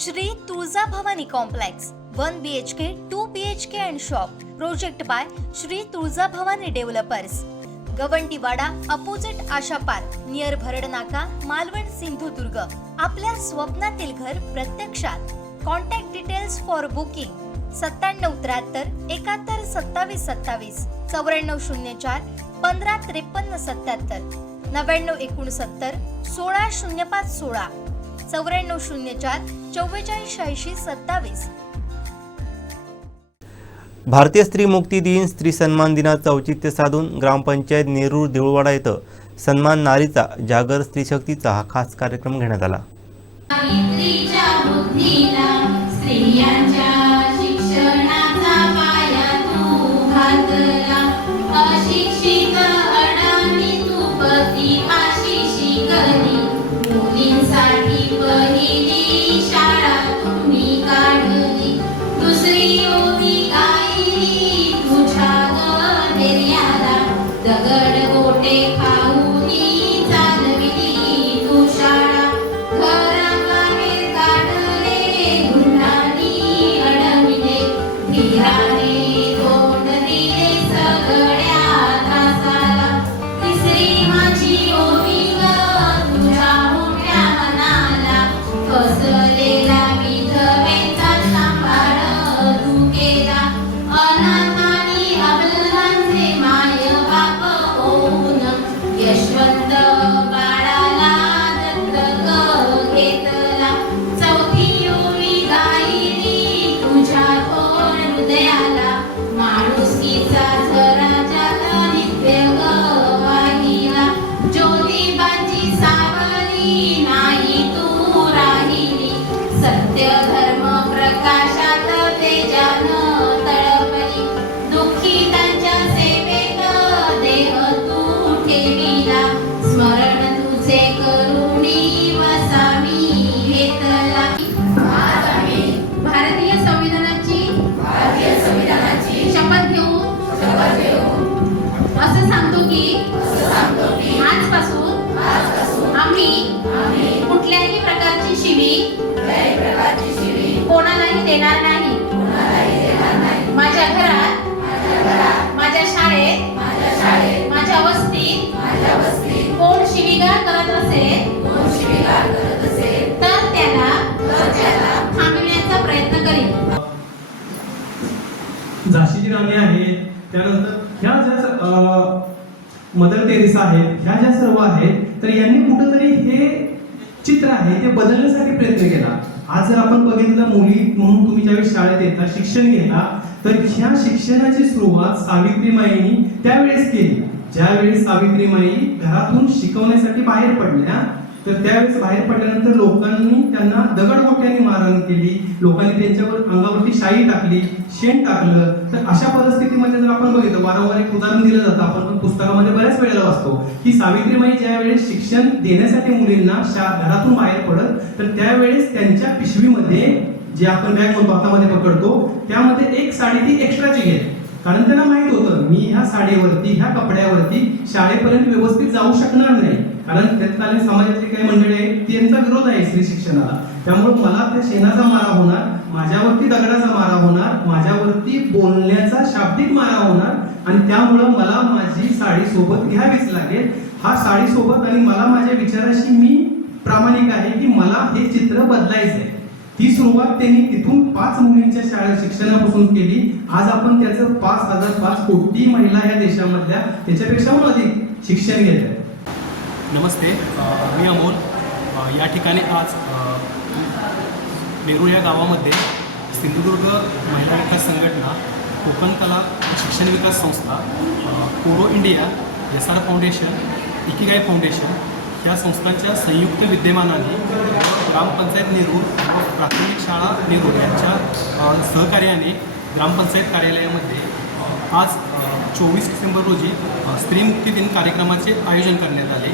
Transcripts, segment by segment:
Shri Tuljabhavani complex 1 BHK 2 BHK and shop project by Shri Tuljabhavani developers Gawantiwada opposite Asha park near Bharadnaka Malvan Sindhudurg. आपल्या स्वप्नातील घर प्रत्यक्षात। Contact details for booking 9773 71 27 27 9404 15 53 77 9969 16 05 16 9404 44 86 27। भारतीय स्त्री मुक्ती दिन स्त्री सन्मान दिनाचं औचित्य साधून ग्रामपंचायत नेरूर देऊळवाडा येथे सन्मान नारीचा जागर स्त्री शक्तीचा हा खास कार्यक्रम घेण्यात आला। कुठल्याही प्रकारची शिवी कोणालाही देणार नाही। माझ्या घरात, माझ्या शाळेत, माझ्या वस्तीत कोण शिवीगाळ करत असेल तर त्याला थांबविण्याचा प्रयत्न करेन। झाशीची राणी आहे, त्यानंतर ह्या ज्या मदर टेरेसा आहेत, ह्या ज्या सर्व आहेत, तर यांनी कुठेतरी हे चित्र आहे ते बदलण्यासाठी प्रयत्न केला। आज जर आपण बघितलं मुली म्हणून तुम्ही ज्यावेळेस शाळेत येता शिक्षण घेता तर ह्या शिक्षणाची सुरुवात सावित्रीमाईंनी त्यावेळेस केली। ज्यावेळेस सावित्रीमाई घरातून शिकवण्यासाठी बाहेर पडल्या तर त्यावेळेस बाहेर पडल्यानंतर लोकांनी त्यांना दगडगोट्याने मारहाण केली, लोकांनी त्यांच्यावर अंगावरती शाई टाकली, शेण टाकलं। तर अशा परिस्थितीमध्ये जर आपण बघितलं, वारंवार एक उदाहरण दिलं जातं, आपण पुस्तकामध्ये बऱ्याच वेळेला वाचतो की सावित्रीमाई ज्यावेळेस शिक्षण देण्यासाठी मुलींना घरातून बाहेर पडत तर त्यावेळेस त्यांच्या पिशवीमध्ये जे आपण बॅग म्हणतो हातामध्ये पकडतो त्यामध्ये एक साडी ती एक्स्ट्राची घेत, कारण त्यांना माहित होतं मी ह्या साडीवरती ह्या कपड्यावरती शाळेपर्यंत व्यवस्थित जाऊ शकणार नाही, कारण तत्कालीन समाजातली काही मंडळी आहेत त्यांचा विरोध आहे स्त्री शिक्षणाला। त्यामुळे मला त्या शेणाचा मारा होणार, माझ्यावरती दगडाचा मारा होणार, माझ्यावरती बोलण्याचा शाब्दिक मारा होणार आणि त्यामुळे मला माझी साडी सोबत घ्यावीच लागेल। हा साडी सोबत आणि मला माझ्या विचाराशी मी प्रामाणिक आहे की मला हे चित्र बदलायचं आहे। ती सुरुवात त्यांनी तिथून 5 मुलींच्या शाळा शिक्षणापासून केली। आज आपण त्याचं 5 कोटी महिला या देशामधल्या त्याच्यापेक्षाहून अधिक शिक्षण घेत आहेत। नमस्ते, मी अमोल। या ठिकाणी आज नेरूळ या गावामध्ये सिंधुदुर्ग महिला विकास संघटना, कोकण कला शिक्षण विकास संस्था, कोरो India, SR foundation, Ikigai foundation या संस्थांच्या संयुक्त विद्यमानाने ग्रामपंचायत नेरूळ व प्राथमिक शाळा नेरूळ यांच्या सहकार्याने ग्रामपंचायत कार्यालयामध्ये आज 24 डिसेंबर रोजी स्त्री मुक्ती दिन कार्यक्रमाचे आयोजन करण्यात आले।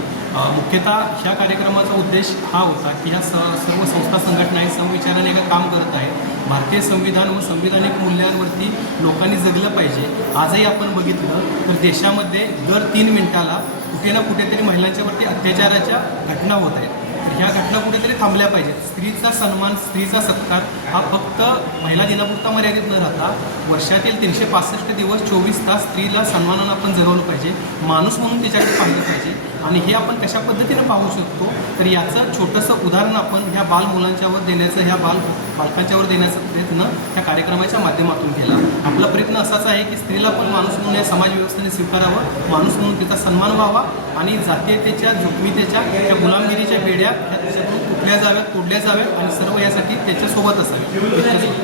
मुख्यतः ह्या कार्यक्रमाचा उद्देश हा होता की ह्या सर्व संस्था संघटना हे समविचाराने काम करत आहेत। भारतीय संविधान व संविधानिक मूल्यांवरती लोकांनी जगलं पाहिजे। आजही आपण बघितलं तर देशामध्ये दर 3 मिनिटाला कुठे ना कुठेतरी महिलांच्यावरती अत्याचाराच्या घटना होत आहेत। ह्या घटना कुठेतरी थांबल्या पाहिजेत. स्त्रीचा सन्मान, स्त्रीचा सत्कार हा फक्त महिला दिनापुरता मर्यादित न राहता वर्षातील 365 दिवस 24 तास स्त्रीला सन्मानानं आपण जगवलं पाहिजे, माणूस म्हणून त्याच्याकडे पाहिलं पाहिजे. आणि हे आपण कशा पद्धतीनं पाहू शकतो तर याचं छोटंसं उदाहरण आपण ह्या बालमुलांच्यावर देण्याचं, ह्या बालकांच्यावर देण्याचा प्रयत्न ह्या कार्यक्रमाच्या माध्यमातून केला. आपला प्रयत्न असाच आहे की स्त्रीला पण माणूस म्हणून या समाज व्यवस्थेने स्वीकारावं, माणूस म्हणून तिचा सन्मान व्हावा आणि जातीयतेच्या, जुकमीतेच्या, त्या गुलामगिरीच्या बेड्या ह्या त्याच्यातून तुटल्या जाव्यात, तोडल्या जाव्यात आणि सर्व यासाठी त्याच्यासोबत असावे.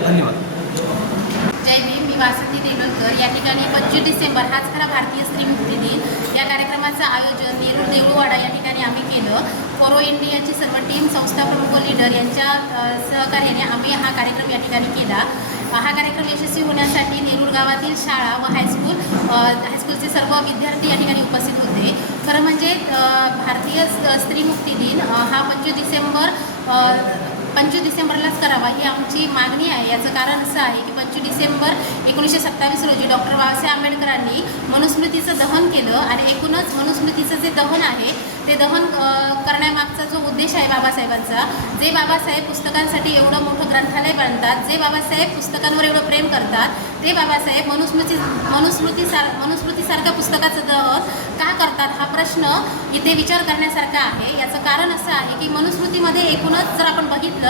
धन्यवाद. जय भीम. मी वासंती देवलकर. या ठिकाणी 25 डिसेंबर हाच खरा भारतीय स्त्री मुक्ती दिन. या कार्यक्रमाचं आयोजन नेरूळ देऊळवाडा या ठिकाणी आम्ही केलं. कोरो इंडियाची सर्व टीम, संस्था प्रमुख, लीडर यांच्या सहकार्याने आम्ही हा कार्यक्रम या ठिकाणी केला. हा कार्यक्रम यशस्वी होण्यासाठी नेरूळ गावातील शाळा व हायस्कूलचे सर्व विद्यार्थी या ठिकाणी उपस्थित होते. खरं म्हणजे भारतीय स्त्री मुक्ती दिन हा 25 डिसेंबरलाच करावा ही आमची मागणी आहे. याचं कारण असं आहे की 25 डिसेंबर 1927 रोजी डॉक्टर बाबासाहेब आंबेडकरांनी मनुस्मृतीचं दहन केलं आणि एकूणच मनुस्मृतीचं जे दहन आहे ते दहन करण्यामागचा जो उद्देश आहे बाबासाहेबांचा, जे बाबासाहेब पुस्तकांसाठी एवढं मोठं ग्रंथालय बांधतात, जे बाबासाहेब पुस्तकांवर एवढं प्रेम करतात, ते बाबासाहेब मनुस्मृतीसारख्या पुस्तकाचं दहन का करतात हा प्रश्न इथे विचार करण्यासारखा आहे. याचं कारण असं आहे की मनुस्मृतीमध्ये एकूणच जर आपण बघितलं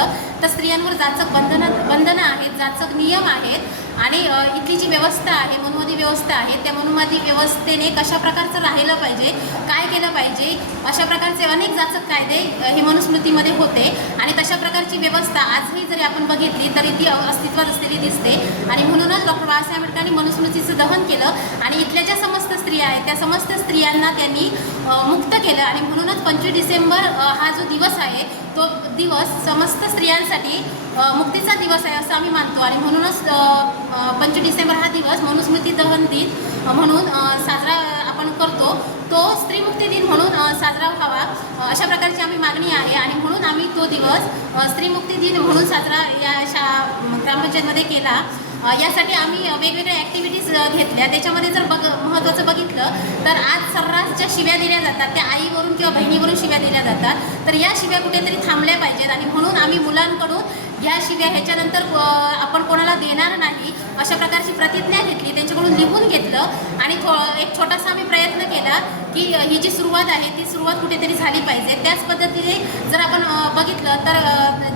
तर स्त्रियांवर जाचक बंधनं आहेत, जाचक नियम आहेत आणि इथली जी व्यवस्था आहे, मनुवादी व्यवस्था आहे, त्या मनुवादी व्यवस्थेने कशा प्रकारचं राहिलं पाहिजे, काय केलं पाहिजे, अशा प्रकारचे अनेक जाचक कायदे हे मनुस्मृतीमध्ये होते आणि तशा प्रकारची व्यवस्था आजही जरी आपण बघितली तरी ती अस्तित्वात असलेली दिसते. आणि म्हणूनच डॉक्टर बाबासाहेब आंबेडकरांनी मनुस्मृतीचं दहन केलं आणि इथल्या ज्या समस्त स्त्रिया आहेत त्या समस्त स्त्रियांना त्यांनी मुक्त केलं. आणि म्हणूनच 25 डिसेंबर हा जो दिवस आहे तो दिवस समस्त स्त्रियांसाठी मुक्तीचा दिवस आहे असं आम्ही मानतो. आणि म्हणूनच 25 डिसेंबर हा दिवस मनुस्मृती दहन दिन म्हणून साजरा आपण करतो. तो स्त्रीमुक्ती दिन म्हणून साजरा व्हावा अशा प्रकारची आम्ही मागणी आहे. आणि म्हणून आम्ही तो दिवस स्त्रीमुक्ती दिन म्हणून साजरा या ग्रामपंचायतमध्ये केला. यासाठी आम्ही वेगवेगळ्या ॲक्टिव्हिटीज घेतल्या. त्याच्यामध्ये जर महत्त्वाचं बघितलं तर आज सर्रास ज्या शिव्या दिल्या जातात त्या आईवरून किंवा बहिणीवरून शिव्या दिल्या जातात, तर या शिव्या कुठेतरी थांबल्या पाहिजेत. आणि म्हणून आम्ही मुलांकडून ह्या शिव्या ह्याच्यानंतर आपण कोणाला देणार नाही अशा प्रकारची प्रतिज्ञा घेतली, त्यांच्याकडून लिहून घेतलं आणि एक छोटासा आम्ही प्रयत्न केला की ही जी सुरुवात आहे ती सुरुवात कुठेतरी झाली पाहिजे. त्याच पद्धतीने जर आपण बघितलं तर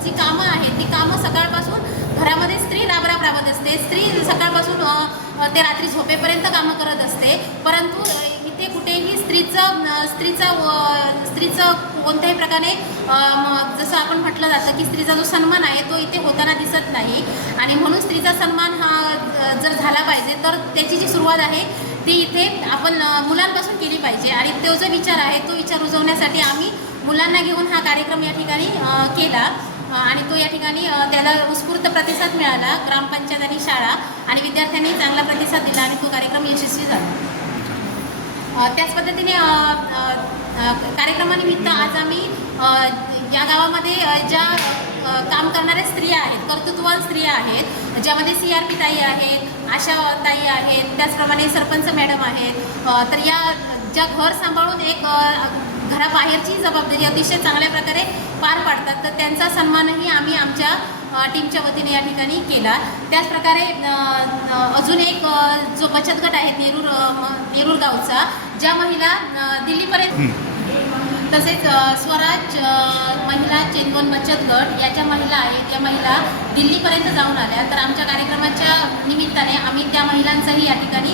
जी कामं आहेत ती कामं सकाळपासून घरामध्ये स्त्री राबत असते. स्त्री सकाळपासून ते रात्री झोपेपर्यंत कामं करत असते, परंतु इथे कुठेही स्त्रीचं कोणत्याही प्रकारे जसं आपण म्हटलं जातं की स्त्रीचा जो सन्मान आहे तो इथे होताना दिसत नाही. आणि म्हणून स्त्रीचा सन्मान हा जर झाला पाहिजे तर त्याची जी सुरुवात आहे ती इथे आपण मुलांपासून केली पाहिजे. आणि तो जो विचार आहे तो विचार रुजवण्यासाठी आम्ही मुलांना घेऊन हा कार्यक्रम या ठिकाणी केला आणि तो या ठिकाणी त्याला उत्स्फूर्त प्रतिसाद मिळाला. ग्रामपंचायत आणि शाळा आणि विद्यार्थ्यांनी चांगला प्रतिसाद दिला आणि तो कार्यक्रम यशस्वी झाला. त्याच पद्धतीने कार्यक्रमानिमित्त आज आम्ही या गावामध्ये ज्या काम करणाऱ्या स्त्रिया आहेत, कर्तृत्ववान स्त्रिया आहेत, ज्यामध्ये CRP ताई आहेत, आशा ताई आहेत, त्याचप्रमाणे सरपंच मॅडम आहेत, तर या ज्या घर सांभाळून एक घराबाहेरची जबाबदारी अतिशय चांगल्या प्रकारे पार पाडतात, तर त्यांचा सन्मानही आम्ही आमच्या टीमच्या वतीने या ठिकाणी केला. त्याचप्रकारे अजून एक जो बचत गट आहे नेरूळ गावचा, ज्या महिला दिल्लीपर्यंत, तसेच स्वराज महिला चेंदोन बचत गट या ज्या महिला आहेत या महिला दिल्लीपर्यंत जाऊन आल्या, तर आमच्या कार्यक्रमाच्या निमित्ताने आम्ही त्या महिलांचाही या ठिकाणी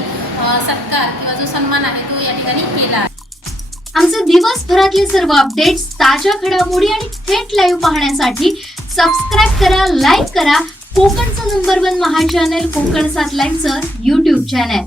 सत्कार किंवा जो सन्मान आहे तो या ठिकाणी केला. आमचे दिवसभरातले सर्व अपडेट्स, ताज्या घडामोडी आणि थेट लाईव्ह पाहण्यासाठी सबस्क्राईब करा, लाईक करा कोकणचं नंबर 1 महा चॅनल कोकण 7 लाईव्हचं YouTube चॅनल.